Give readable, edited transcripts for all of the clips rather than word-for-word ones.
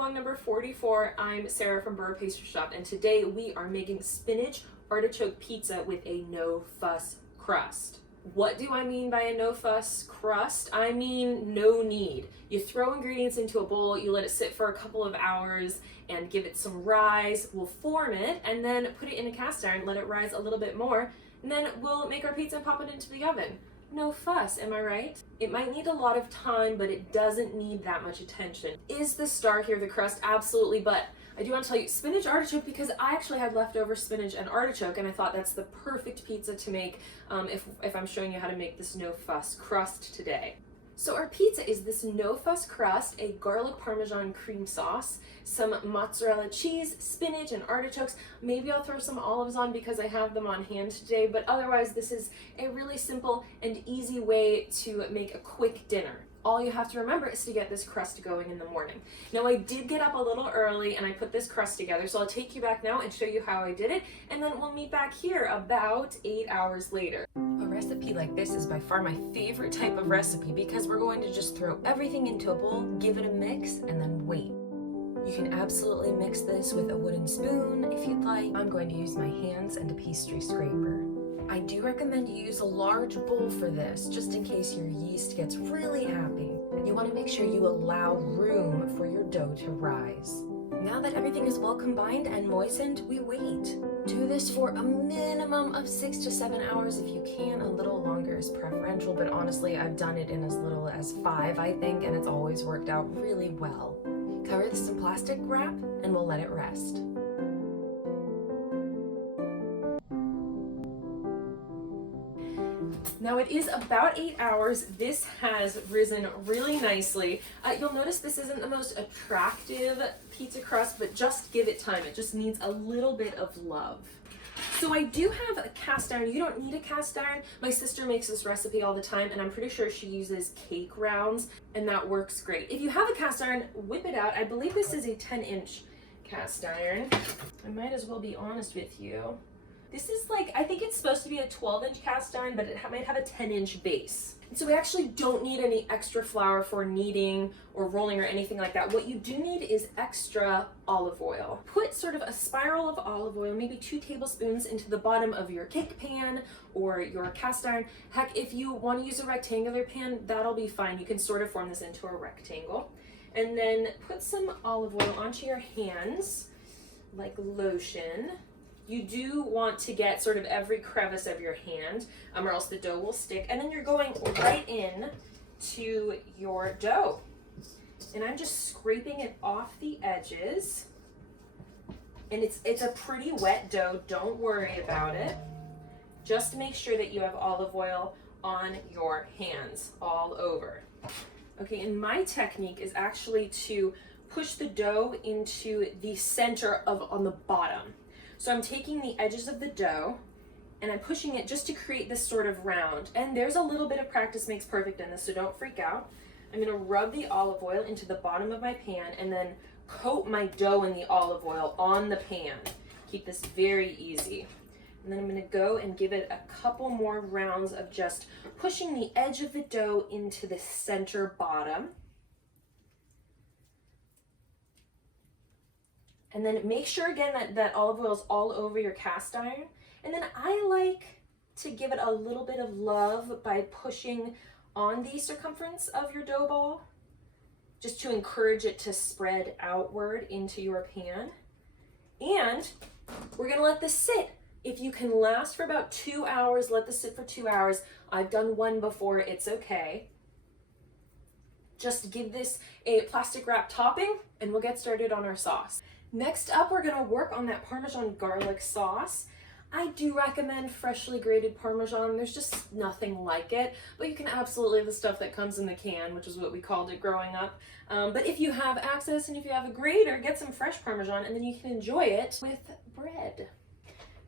Bake-Along number 44. I'm Sarah from Beurre Pastry Shop, and today we are making spinach artichoke pizza with a no-fuss crust. What do I mean by a no-fuss crust? I mean no knead. You throw ingredients into a bowl, you let it sit for a couple of hours and give it some rise. We'll form it and then put it in a cast iron, let it rise a little bit more, and then we'll make our pizza and pop it into the oven. No fuss, am I right? It might need a lot of time, but it doesn't need that much attention. Is the star here the crust? Absolutely, but I do want to tell you spinach artichoke because I actually had leftover spinach and artichoke, and I thought that's the perfect pizza to make if I'm showing you how to make this no fuss crust today. So our pizza is this no fuss crust, a garlic Parmesan cream sauce, some mozzarella cheese, spinach, and artichokes. Maybe I'll throw some olives on because I have them on hand today, but otherwise this is a really simple and easy way to make a quick dinner. All you have to remember is to get this crust going in the morning. Now I did get up a little early and I put this crust together, so I'll take you back now and show you how I did it, and then we'll meet back here about 8 hours later. A recipe like this is by far my favorite type of recipe because we're going to just throw everything into a bowl, give it a mix, and then wait. You can absolutely mix this with a wooden spoon if you'd like. I'm going to use my hands and a pastry scraper. I do recommend you use a large bowl for this, just in case your yeast gets really happy. You want to make sure you allow room for your dough to rise. Now that everything is well combined and moistened, we wait. Do this for a minimum of 6 to 7 hours if you can. A little longer is preferential, but honestly, I've done it in as little as 5, I think, and it's always worked out really well. Cover this in plastic wrap, and we'll let it rest. Now it is about 8 hours. This has risen really nicely. You'll notice this isn't the most attractive pizza crust, but just give it time. It just needs a little bit of love. So I do have a cast iron. You don't need a cast iron. My sister makes this recipe all the time, and I'm pretty sure she uses cake rounds, and that works great. If you have a cast iron, whip it out. I believe this is a 10-inch cast iron. I might as well be honest with you. This is like, I think it's supposed to be a 12-inch cast iron, but it might have a 10-inch base. And so we actually don't need any extra flour for kneading or rolling or anything like that. What you do need is extra olive oil. Put sort of a spiral of olive oil, maybe 2 tablespoons, into the bottom of your cake pan or your cast iron. Heck, if you want to use a rectangular pan, that'll be fine. You can sort of form this into a rectangle. And then put some olive oil onto your hands like lotion. You do want to get sort of every crevice of your hand, or else the dough will stick. And then you're going right in to your dough. And I'm just scraping it off the edges. And it's a pretty wet dough, don't worry about it. Just make sure that you have olive oil on your hands all over. Okay, and my technique is actually to push the dough into the center on the bottom. So I'm taking the edges of the dough and I'm pushing it just to create this sort of round. And there's a little bit of practice makes perfect in this, so don't freak out. I'm gonna rub the olive oil into the bottom of my pan and then coat my dough in the olive oil on the pan. Keep this very easy. And then I'm gonna go and give it a couple more rounds of just pushing the edge of the dough into the center bottom. And then make sure again that olive oil is all over your cast iron. And then I like to give it a little bit of love by pushing on the circumference of your dough ball, just to encourage it to spread outward into your pan. And we're gonna let this sit. If you can last for about 2 hours, let this sit for 2 hours. I've done one before, it's okay. Just give this a plastic wrap topping and we'll get started on our sauce. Next up, we're gonna work on that Parmesan garlic sauce. I do recommend freshly grated Parmesan. There's just nothing like it, but you can absolutely have the stuff that comes in the can, which is what we called it growing up. But if you have access and if you have a grater, get some fresh Parmesan and then you can enjoy it with bread.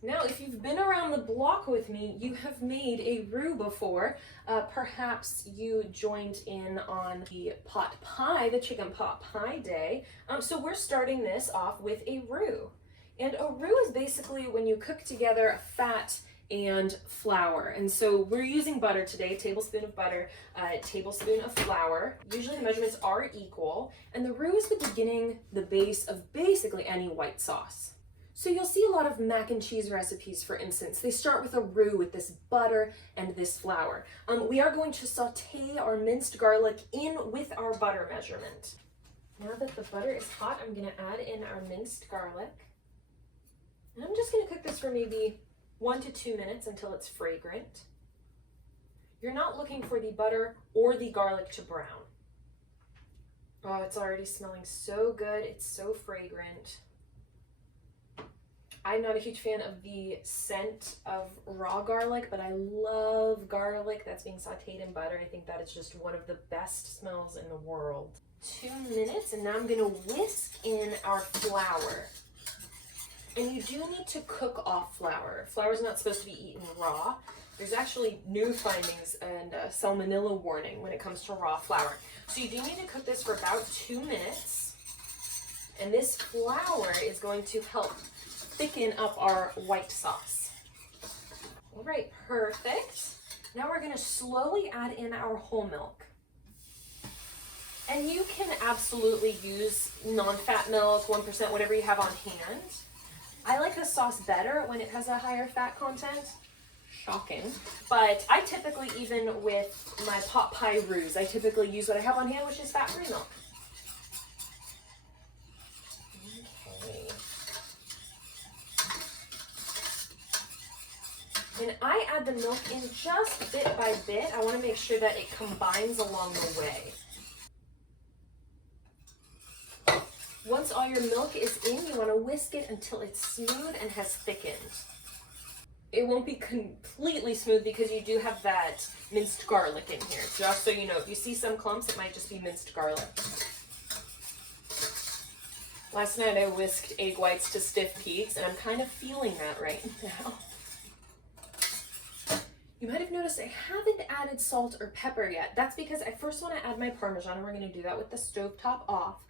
Now, if you've been around the block with me, you have made a roux before. Perhaps you joined in on the pot pie, the chicken pot pie day. So we're starting this off with a roux. And a roux is basically when you cook together fat and flour. And so we're using butter today, a tablespoon of butter, a tablespoon of flour. Usually the measurements are equal, and the roux is the beginning, the base of basically any white sauce. So you'll see a lot of mac and cheese recipes, for instance. They start with a roux with this butter and this flour. We are going to saute our minced garlic in with our butter measurement. Now that the butter is hot, I'm going to add in our minced garlic. And I'm just going to cook this for maybe 1 to 2 minutes until it's fragrant. You're not looking for the butter or the garlic to brown. Oh, it's already smelling so good. It's so fragrant. I'm not a huge fan of the scent of raw garlic, but I love garlic that's being sauteed in butter. I think that is just one of the best smells in the world. 2 minutes, and now I'm going to whisk in our flour. And you do need to cook off flour. Flour is not supposed to be eaten raw. There's actually new findings and a salmonella warning when it comes to raw flour. So you do need to cook this for about 2 minutes. And this flour is going to help thicken up our white sauce. All right, perfect. Now we're gonna slowly add in our whole milk. And you can absolutely use non-fat milk, 1%, whatever you have on hand. I like the sauce better when it has a higher fat content. Shocking. But I typically, even with my pot pie roux, I typically use what I have on hand, which is fat-free milk. And I add the milk in just bit by bit. I want to make sure that it combines along the way. Once all your milk is in, you want to whisk it until it's smooth and has thickened. It won't be completely smooth because you do have that minced garlic in here. Just so you know, if you see some clumps, it might just be minced garlic. Last night I whisked egg whites to stiff peaks, and I'm kind of feeling that right now. You might have noticed I haven't added salt or pepper yet. That's because I first want to add my Parmesan, and we're going to do that with the stovetop off.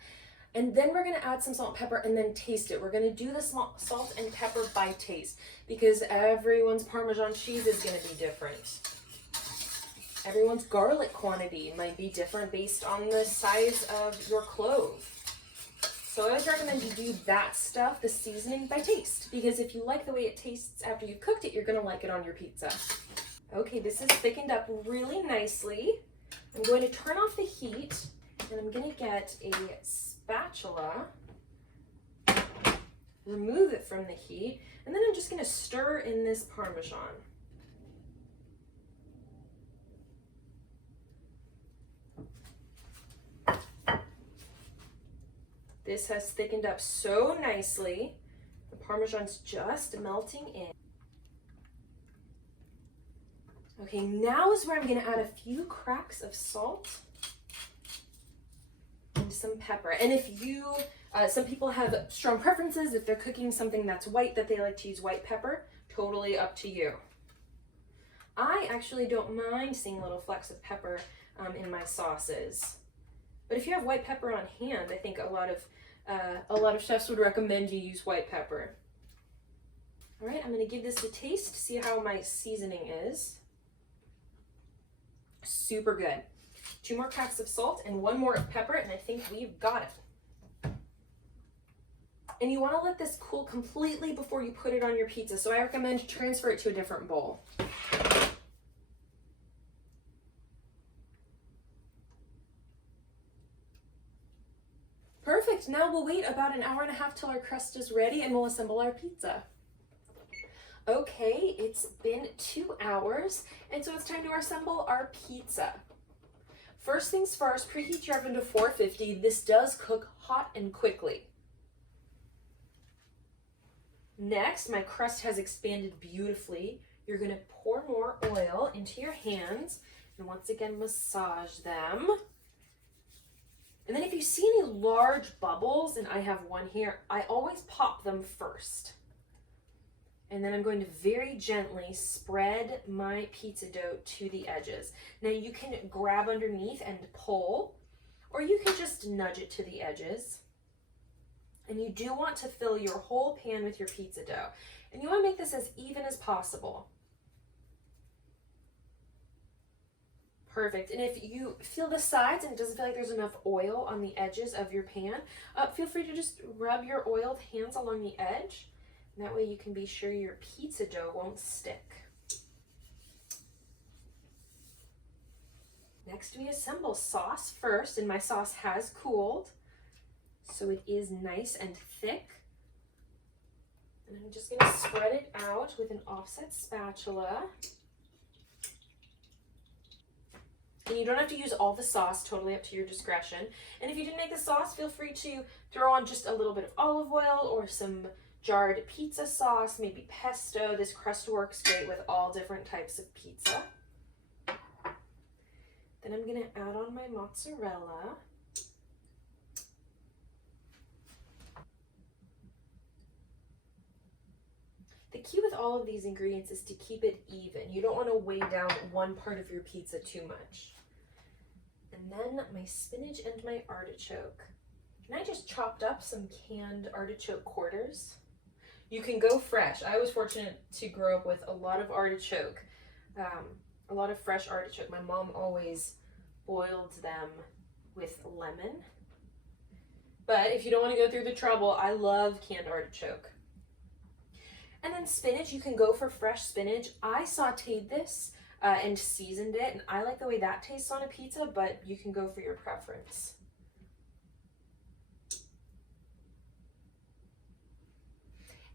And then we're going to add some salt and pepper and then taste it. We're going to do the salt and pepper by taste because everyone's Parmesan cheese is going to be different. Everyone's garlic quantity might be different based on the size of your clove. So I always recommend you do that stuff, the seasoning, by taste, because if you like the way it tastes after you've cooked it, you're going to like it on your pizza. Okay, this is thickened up really nicely. I'm going to turn off the heat, and I'm going to get a spatula, remove it from the heat, and then I'm just going to stir in this Parmesan. This has thickened up so nicely. The Parmesan's just melting in. Okay, now is where I'm going to add a few cracks of salt and some pepper. And if you, some people have strong preferences, if they're cooking something that's white, that they like to use white pepper, totally up to you. I actually don't mind seeing little flecks of pepper in my sauces. But if you have white pepper on hand, I think a lot of chefs would recommend you use white pepper. All right, I'm going to give this a taste, see how my seasoning is. Super good. 2 more cracks of salt and 1 more of pepper, and I think we've got it. And you want to let this cool completely before you put it on your pizza, so I recommend transfer it to a different bowl. Perfect. Now we'll wait about 1.5 hours till our crust is ready, and we'll assemble our pizza. Okay, it's been 2 hours, and so it's time to assemble our pizza. First things first, preheat your oven to 450. This does cook hot and quickly. Next, my crust has expanded beautifully. You're going to pour more oil into your hands, and once again, massage them. And then if you see any large bubbles, and I have one here, I always pop them first. And then I'm going to very gently spread my pizza dough to the edges. Now you can grab underneath and pull, or you can just nudge it to the edges. And you do want to fill your whole pan with your pizza dough. And you want to make this as even as possible. Perfect. And if you feel the sides and it doesn't feel like there's enough oil on the edges of your pan, feel free to just rub your oiled hands along the edge. And that way you can be sure your pizza dough won't stick. Next we assemble sauce first, and my sauce has cooled, so it is nice and thick. And I'm just going to spread it out with an offset spatula. And you don't have to use all the sauce, totally up to your discretion. And if you didn't make the sauce, feel free to throw on just a little bit of olive oil or some jarred pizza sauce, maybe pesto. This crust works great with all different types of pizza. Then I'm going to add on my mozzarella. The key with all of these ingredients is to keep it even. You don't want to weigh down one part of your pizza too much. And then my spinach and my artichoke. And I just chopped up some canned artichoke quarters. You can go fresh. I was fortunate to grow up with a lot of artichoke, a lot of fresh artichoke. My mom always boiled them with lemon. But if you don't want to go through the trouble, I love canned artichoke. And then spinach, you can go for fresh spinach. I sauteed this and seasoned it, and I like the way that tastes on a pizza, but you can go for your preference.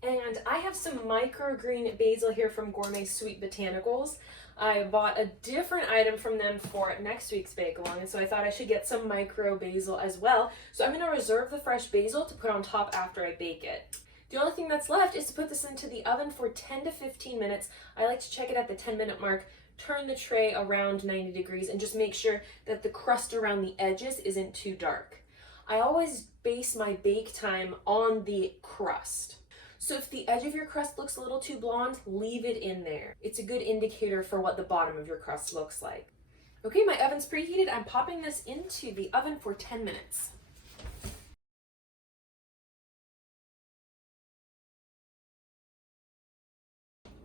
And I have some microgreen basil here from Gourmet Sweet Botanicals. I bought a different item from them for next week's bake-along, and so I thought I should get some micro basil as well. So I'm going to reserve the fresh basil to put on top after I bake it. The only thing that's left is to put this into the oven for 10 to 15 minutes. I like to check it at the 10-minute mark, turn the tray around 90 degrees, and just make sure that the crust around the edges isn't too dark. I always base my bake time on the crust. So if the edge of your crust looks a little too blonde, leave it in there. It's a good indicator for what the bottom of your crust looks like. Okay, my oven's preheated. I'm popping this into the oven for 10 minutes.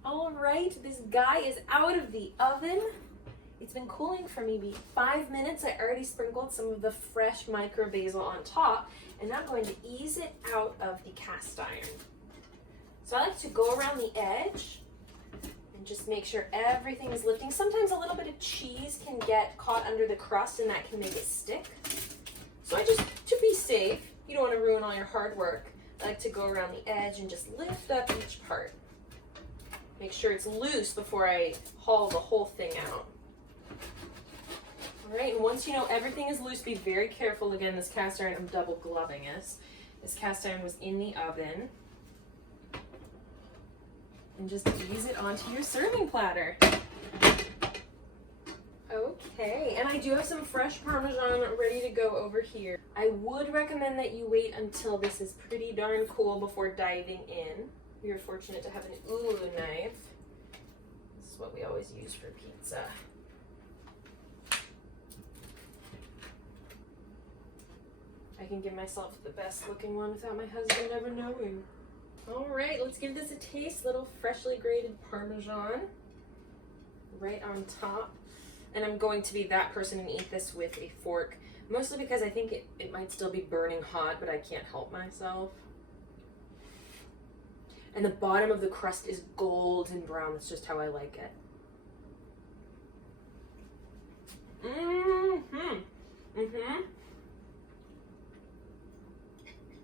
All right, this guy is out of the oven. It's been cooling for maybe 5 minutes. I already sprinkled some of the fresh micro basil on top, and I'm going to ease it out of the cast iron. So I like to go around the edge and just make sure everything is lifting. Sometimes a little bit of cheese can get caught under the crust and that can make it stick. So I just, to be safe, you don't want to ruin all your hard work, I like to go around the edge and just lift up each part. Make sure it's loose before I haul the whole thing out. All right, and once you know everything is loose, be very careful. Again, this cast iron, I'm double gloving this. This cast iron was in the oven. And just ease it onto your serving platter. Okay, and I do have some fresh Parmesan ready to go over here. I would recommend that you wait until this is pretty darn cool before diving in. We are fortunate to have an ulu knife. This is what we always use for pizza. I can give myself the best looking one without my husband ever knowing. All right, let's give this a taste. Little freshly grated Parmesan right on top. And I'm going to be that person and eat this with a fork, mostly because I think it might still be burning hot, but I can't help myself. And the bottom of the crust is golden brown. That's just how I like it.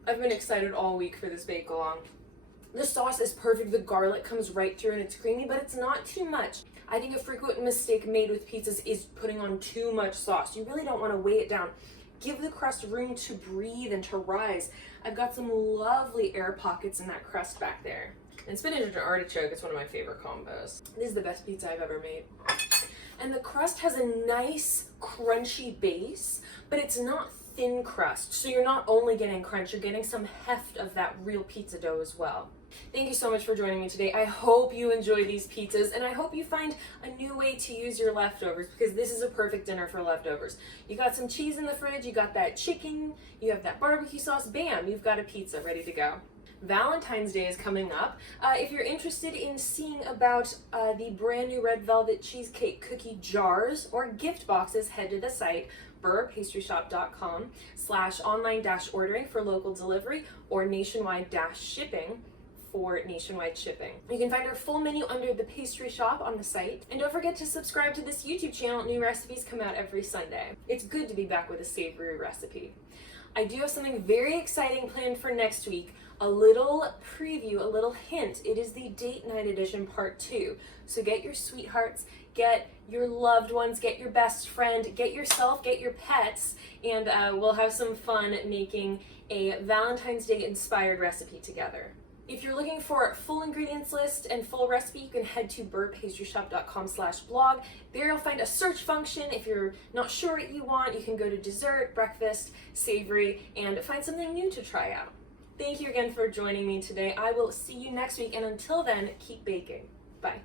I've been excited all week for this bake-along. The sauce is perfect. The garlic comes right through and it's creamy, but it's not too much. I think a frequent mistake made with pizzas is putting on too much sauce. You really don't want to weigh it down. Give the crust room to breathe and to rise. I've got some lovely air pockets in that crust back there. And spinach and artichoke is one of my favorite combos. This is the best pizza I've ever made. And the crust has a nice crunchy base, but it's not thin crust. So you're not only getting crunch, you're getting some heft of that real pizza dough as well. Thank you so much for joining me today. I hope you enjoy these pizzas, and I hope you find a new way to use your leftovers, because this is a perfect dinner for leftovers. You got some cheese in the fridge, you got that chicken, you have that barbecue sauce, bam, you've got a pizza ready to go. Valentine's Day is coming up. If you're interested in seeing about the brand new red velvet cheesecake cookie jars or gift boxes, head to the site beurrepastryshop.com/online-ordering for local delivery or nationwide-shipping for nationwide shipping. You can find our full menu under the pastry shop on the site. And don't forget to subscribe to this YouTube channel. New recipes come out every Sunday. It's good to be back with a savory recipe. I do have something very exciting planned for next week. A little preview, a little hint. It is the date night edition part 2. So get your sweethearts, get your loved ones, get your best friend, get yourself, get your pets, and we'll have some fun making a Valentine's Day inspired recipe together. If you're looking for a full ingredients list and full recipe, you can head to beurrepastryshop.com/blog. There you'll find a search function. If you're not sure what you want, you can go to dessert, breakfast, savory, and find something new to try out. Thank you again for joining me today. I will see you next week, and until then, keep baking. Bye.